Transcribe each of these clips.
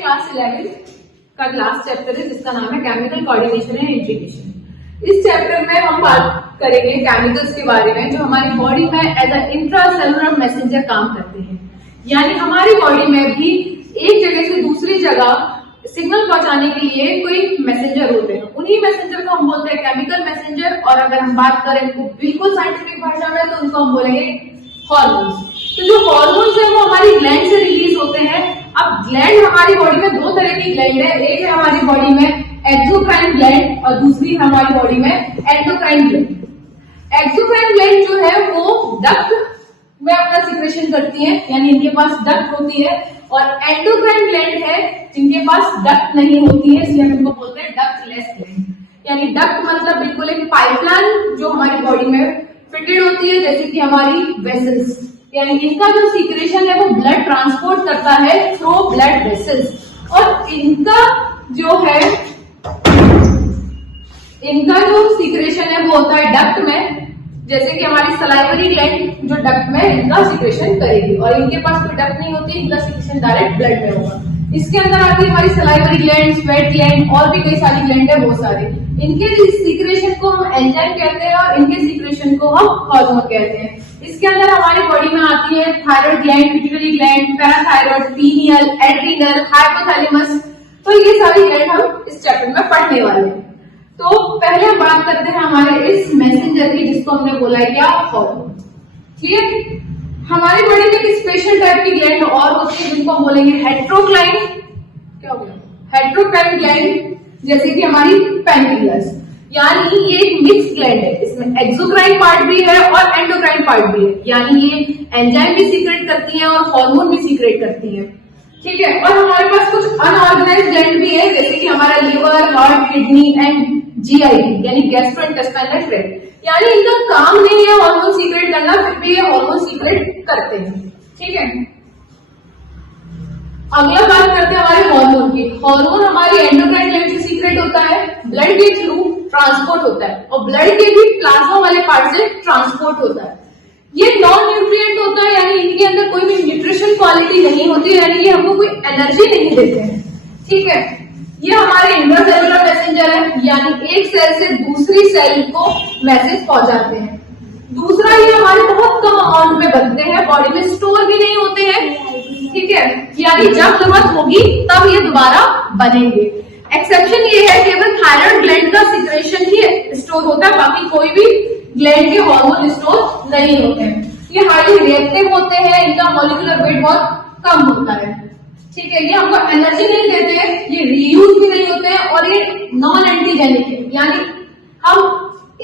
Class 11 का last chapter है जिसका नाम है केमिकल कोऑर्डिनेशन एंड इंटीग्रेशन। इस चैप्टर में हम बात करेंगे केमिकल्स के बारे में जो हमारी बॉडी में एज अ इंट्रासेलुलर मैसेंजर काम करते हैं। यानी हमारी बॉडी में भी एक जगह से दूसरी जगह सिग्नल पहुंचाने के लिए कोई मैसेंजर होते हैं, उन्हीं मैसेंजर को हम बोलते हैं केमिकल मैसेंजर। और अगर हम बात करें तो बिल्कुल साइंटिफिक भाषा में तो उनको हम बोलेंगे हॉर्मोन्स। तो जो हॉर्मोन्स है वो हमारी ग्लैंड से रिलीज होते हैं। अब ग्लैंड हमारी बॉडी में दो तरह की ग्लैंड है, एक है हमारी बॉडी में एक्सोक्राइन ग्लैंड और दूसरी हमारी बॉडी में एंडोक्राइन ग्लैंड। एक्सोक्राइन ग्लैंड जो है वो डक्ट में अपना सिक्रेशन करती है, यानी इनके पास डक्ट होती है, और एंडोक्राइन ग्लैंड है जिनके पास डक्ट नहीं होती है, इसलिए हम इनको बोलते हैं डक्टलेस ग्लैंड। यानी डक्ट मतलब बिल्कुल एक पाइपलाइन जो हमारी बॉडी में फिटेड होती है, जैसे कि हमारी वेसल्स। यानी इनका जो सीक्रेशन है वो ब्लड ट्रांसपोर्ट करता है थ्रू ब्लड वेसल्स। और इनका जो सीक्रेशन है वो होता है डक्ट में, जैसे कि हमारी सलाइवरी ग्लैंड जो डक्ट में इनका सीक्रेशन करेगी, और इनके पास कोई डक्ट नहीं होती, इनका सीक्रेशन डायरेक्ट ब्लड में होगा। इसके अंदर आती है हमारी सलाइवरी ग्लैंड, स्वेट ग्लैंड और भी कई सारी ग्लैंड है बहुत सारी। इनके सीक्रेशन को हम एंजाइम कहते हैं और इनके सीक्रेशन को हम हार्मोन कहते हैं। इसके अंदर हमारी बॉडी में आती है thyroid gland, pituitary gland, parathyroid, pineal, adrenal, hypothalamus. तो ये सारी ग्लैंड हम इस चैप्टर में पढ़ने वाले हैं। तो पहले हम बात करते हैं हमारे इस मैसेंजर की, जिसको हमने बोला है क्या, हार्मोन। ठीक है, हमारी बॉडी में एक स्पेशल टाइप की ग्लैंड और होती है जिनको हम बोलेंगे हेट्रोक्राइन। क्या हो गया? हेट्रोक्राइन ग्लैंड, जैसे कि हमारी पैंक्रियास। यानी ये एक मिक्स ग्लैंड है, इसमें एक्सोक्राइन पार्ट भी है और एंडोक्राइन पार्ट भी है। यानी ये एंजाइम भी सीक्रेट करती है और हार्मोन भी सीक्रेट करती है। ठीक है, और हमारे पास कुछ अनऑर्गेनाइज्ड ग्लैंड भी है, जैसे कि हमारा liver, heart, kidney and GIT यानी गैस्ट्रोइंटेस्टाइनल ट्रैक्ट। यानी इनका काम नहीं है हार्मोन सीक्रेट करना, फिर भी ये हार्मोन सीक्रेट करते हैं। ठीक है, अगला बात करते हैं हमारे हार्मोन की। हार्मोन हमारी एंडोक्राइन ग्लैंड से सीक्रेट होता है, ब्लड के थ्रू ट्रांसपोर्ट होता है और ब्लड के भी प्लाज्मा वाले पार्ट से ट्रांसपोर्ट होता है। ये नॉन न्यूट्रिएंट होता है, यानी इनके अंदर कोई भी न्यूट्रिशन क्वालिटी नहीं होती, यानी ये हमको कोई एनर्जी नहीं देते हैं। ठीक है, ये हमारे इंट्रासेलुलर मैसेंजर है, यानी एक सेल से दूसरी सेल को मैसेज पहुंचाते हैं। दूसरा, ये हमारे बहुत कम अमाउंट में बनते हैं, बॉडी में स्टोर भी नहीं होते हैं। ठीक है, यानी जब जरूरत होगी तब ये दोबारा बनेंगे। एक्सेप्शन ये है कि अगर थायराइड ग्लैंड का सिक्रेशन ही स्टोर होता है, बाकी कोई भी ग्लैंड के हार्मोन स्टोर नहीं होते हैं। ये हाईली रिएक्टिव होते हैं, इनका मॉलिक्यूलर वेट बहुत कम होता है। ठीक है, ये हमको एनर्जी नहीं देते हैं, ये रीयूज भी नहीं होते हैं और ये नॉन एंटीजेनिक है। यानी हम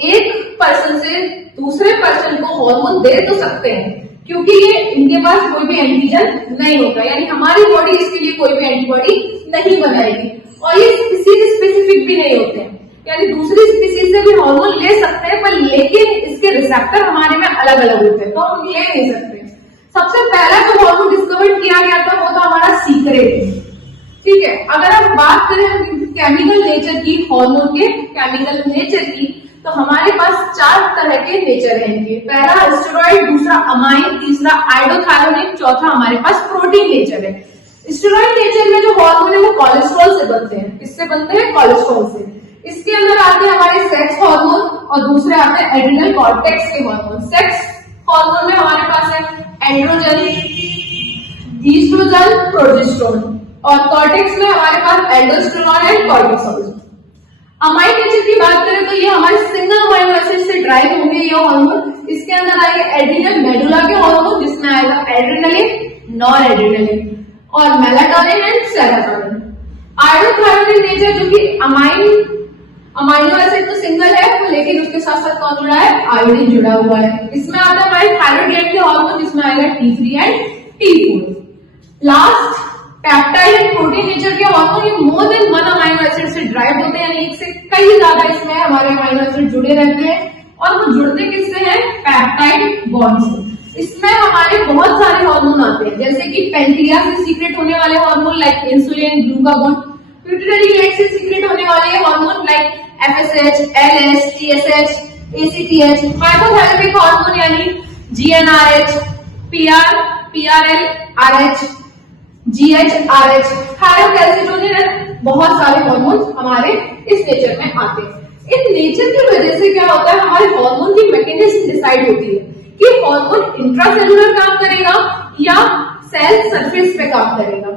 एक पर्सन से दूसरे पर्सन को हार्मोन दे तो सकते हैं, क्योंकि ये इनके पास कोई भी एंटीजन नहीं होता, यानी हमारी बॉडी इसके लिए कोई भी एंटीबॉडी नहीं बनाएगी। और ये स्पीसीज स्पेसिफिक भी नहीं होते हैं, यानी दूसरी स्पीसीज से भी हार्मोन ले सकते हैं, पर लेकिन इसके रिसेप्टर हमारे में अलग अलग होते हैं, तो हम ले नहीं सकते। सबसे पहला जो हार्मोन डिस्कवर किया गया था वो था हमारा सीक्रेट। ठीक है, अगर हम बात करें केमिकल नेचर की, हार्मोन के केमिकल नेचर की, तो हमारे पास 4 तरह के नेचर है इनके। पहला स्टेरॉइड, दूसरा अमाइन, तीसरा आइडोथायोनिक, चौथा हमारे पास प्रोटीन नेचर है। स्टेरॉइड नेचर में जो हार्मोन है वो कोलेस्ट्रॉल से बनते हैं। किससे बनते हैं? कोलेस्ट्रॉल से। इसके अंदर आते हैं हमारे सेक्स हार्मोन और दूसरे आते हैं एड्रिनल कॉर्टेक्स के हार्मोन। सेक्स हार्मोन में हमारे पास है एंड्रोजन, ईस्ट्रोजन, प्रोजेस्टेरोन, और कॉर्टेक्स में हमारे पास aldosterone and cortisol. Amine nature की बात करें तो ये हमारे सिंगल अमाइनो एसिड से ड्राइव होंगे ये हार्मोन। इसके अंदर आएगा एड्रिनल मेडुला के हार्मोन, जिसमें आएगा एड्रेनालिन, नॉर एड्रेनालिन और मेलाटोनिन एंड सेरोटोनिन। आइडोथायोनिक नेचर, जो कि अमाइनो एसिड तो सिंगल है, लेकिन उसके साथ साथ कौन जुड़ा है? आयोडीन जुड़ा हुआ है। इसमें आता है हमारे थायराइड ग्लैंड के हार्मोन, जिसमें आएगा T3 and T4। Last peptide and protein nature के हार्मोन, ये मोर देन 1 अमाइनो एसिड से ड्राइव होते हैं, यानी एक से कई ज्यादा इसमें हमारे अमाइनो एसिड जुड़े रहते हैं, और वो जुड़ते किससे हैं? पेप्टाइड बॉन्ड से। इसमें हमारे बहुत सारे हार्मोन आते हैं, जैसे कि पैंक्रियास से सीक्रेट होने वाले hormone like insulin, glucagon, pituitary gland से सीक्रेट होने वाले hormone like FSH, LH, TSH, ACTH, hypothalamic hormone यानी GnRH, PR, PRL, RH, GHRH, thyrocalcitonin and बहुत सारे हार्मोन हमारे इस नेचर में आते हैं। इन नेचर की वजह से क्या होता है, हमारे हार्मोन की मैकेनिज्म डिसाइड होती है कि हार्मोन इंट्रासेलुलर काम करेगा या सेल सरफेस पे काम करेगा।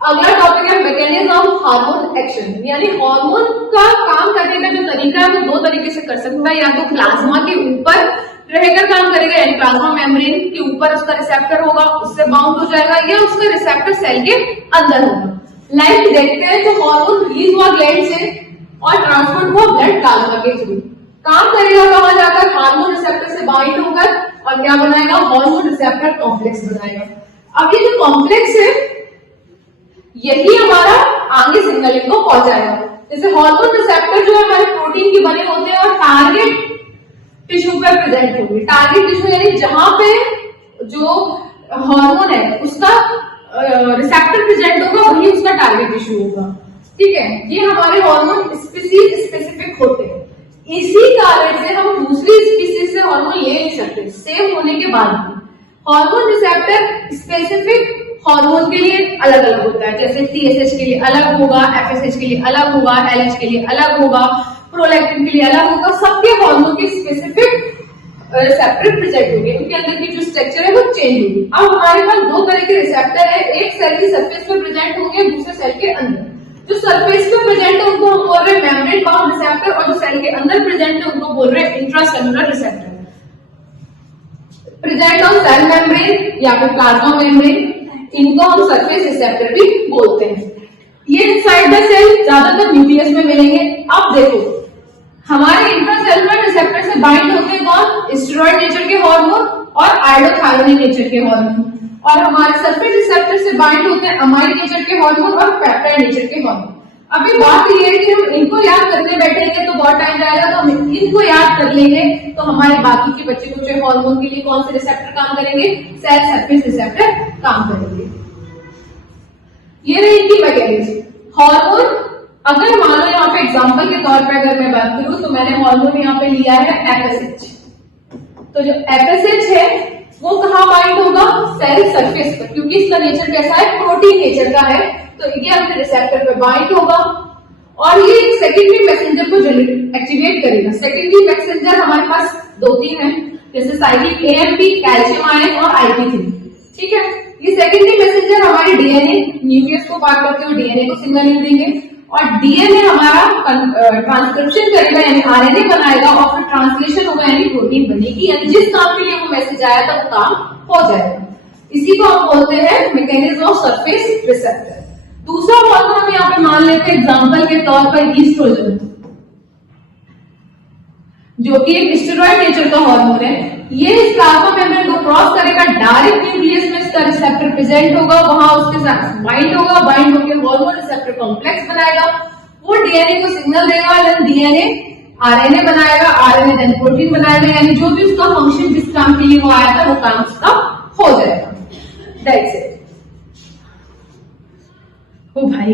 अगला टॉपिक है मैकेनिज्म ऑफ हार्मोन एक्शन, यानी हार्मोन का काम करने का जो तरीका है वो दो तरीके से कर सकता है, या तो प्लाज्मा के ऊपर रहकर काम करेगा, यानी प्लाज्मा मेम्ब्रेन के ऊपर उसका रिसेप्टर होगा, उससे बाउंड हो जाएगा, या उसका रिसेप्टर सेल के अंदर होगा। लाइक देखते हैं तो हार्मोन रिलीज हुआ ग्लैंड से और ट्रांसपोर्ट हुआ ब्लड प्लाज्मा के थ्रू, काम करेगा कहां जाकर, हार्मोन रिसेप्टर से बाइंड होकर और क्या बनाएगा, हार्मोन रिसेप्टर कॉम्प्लेक्स बनाएगा। अब ये जो कॉम्प्लेक्स है यही हमारा आगे सिग्नलिंग को पहुंचाएगा। जैसे हार्मोन रिसेप्टर जो है हमारे प्रोटीन के बने होते हैं और टारगेट टिश्यू पे प्रेजेंट होंगे। टारगेट टिश्यू यानी जहां पे जो हार्मोन है उसका रिसेप्टर प्रेजेंट होगा वही उसका टारगेट टिश्यू होगा। ठीक है, ये हमारे हार्मोन स्पीसीज स्पेसिफिक होते हैं। इसी कारण से हम दूसरी स्पीसीज से हार्मोन ले नहीं सकते सेम होने के बाद भी। हार्मोन रिसेप्टर स्पेसिफिक हार्मोन के लिए अलग अलग होता है, जैसे TSH के लिए अलग होगा, FSH के लिए अलग होगा, LH के लिए अलग होगा, प्रोलैक्टिन के लिए अलग होगा। सबके हार्मोन के स्पेसिफिक रिसेप्टर प्रेजेंट होंगे, उनके अंदर की जो स्ट्रक्चर है वो चेंज होगी। अब हमारे पास दो तरह के रिसेप्टर है, एक सेल की सरफेस पे प्रेजेंट होंगे, दूसरे सेल के अंदर। जो सरफेस पे प्रेजेंट है उनको हम बोल रहे हैं मेम्ब्रेन बाउंड रिसेप्टर, और जो सेल के अंदर प्रेजेंट है उनको बोल रहे हैं intracellular receptor. Present on sale membrane या फिर प्लाज्मा मेम्ब्रेन, इनको हम सरफेस रिसेप्टर भी बोलते हैं। ये इनसाइड द सेल ज्यादातर न्यूक्लियस में मिलेंगे। अब देखो हमारे इंट्रासेलुलर रिसेप्टर से बाइंड होते हैं कौन, स्टेरॉइड नेचर के हार्मोन और आयोडोथायरोनिन नेचर के हार्मोन, और हमारे सरफेस रिसेप्टर से बाइंड होते हैं अमाइड नेचर के हार्मोन और पेप्टाइड नेचर के हार्मोन। अभी बात ये है कि हम इनको याद करने बैठेंगे तो बहुत टाइम जाएगा, तो हम इनको याद कर लेंगे तो हमारे बाकी के बच्चे कुछ हार्मोन के लिए कौन से रिसेप्टर काम करेंगे, सेल सरफेस रिसेप्टर काम करेंगे। ये रही इनकी मैकेनिज्म। हार्मोन अगर मान लो यहाँ पे एग्जांपल के तौर पे अगर मैं बात करूं तो मैंने हार्मोन यहाँ पे लिया है FSH। तो जो FSH है वो कहाँ बाइंड होगा, सेल सरफेस पर, क्योंकि इसका नेचर कैसा है, प्रोटीन नेचर का है, तो ये अपने रिसेप्टर पे बाइंड होगा और ये एक सेकेंडरी मैसेंजर को एक्टिवेट करेगा। सेकेंडरी मैसेंजर हमारे पास दो तीन है, जैसे साइक्लिक AMP, कैल्शियम आयन और IP3। ठीक है, ये सेकेंडरी मैसेंजर हमारे DNA न्यूक्लियस को पार करते हुए DNA को सिग्नलिंग देंगे, और DNA हमारा ट्रांसक्रिप्शन करेगा यानी RNA बनाएगा, और फिर ट्रांसलेशन होगा यानी प्रोटीन बनेगी, यानी जिस काम के लिए वो मैसेज आया था वो काम हो जाएगा। इसी को हम बोलते हैं मैकेनिज्म ऑफ सरफेस रिसेप्टर। दूसरा हार्मोन हम यहाँ पे मान लेते हैं एग्जांपल के तौर पर ईस्ट्रोजन, जो कि एक स्टेरॉइड नेचर का हार्मोन है। ये इस प्लाज्मा मेम्ब्रेन को क्रॉस करेगा, डायरेक्ट न्यूक्लियस में इसका रिसेप्टर प्रेजेंट होगा, वहां उसके साथ बाइंड होगा, बाइंड होकर हार्मोन रिसेप्टर कॉम्प्लेक्स बनाएगा, वो DNA को सिग्नल देगा, देन DNA RNA बनाएगा, RNA देन प्रोटीन बनाएगा, यानी जो भी उसका फंक्शन जिस काम के लिए वो आया था वो काम उसका हो जाएगा। That's it. ओ भाई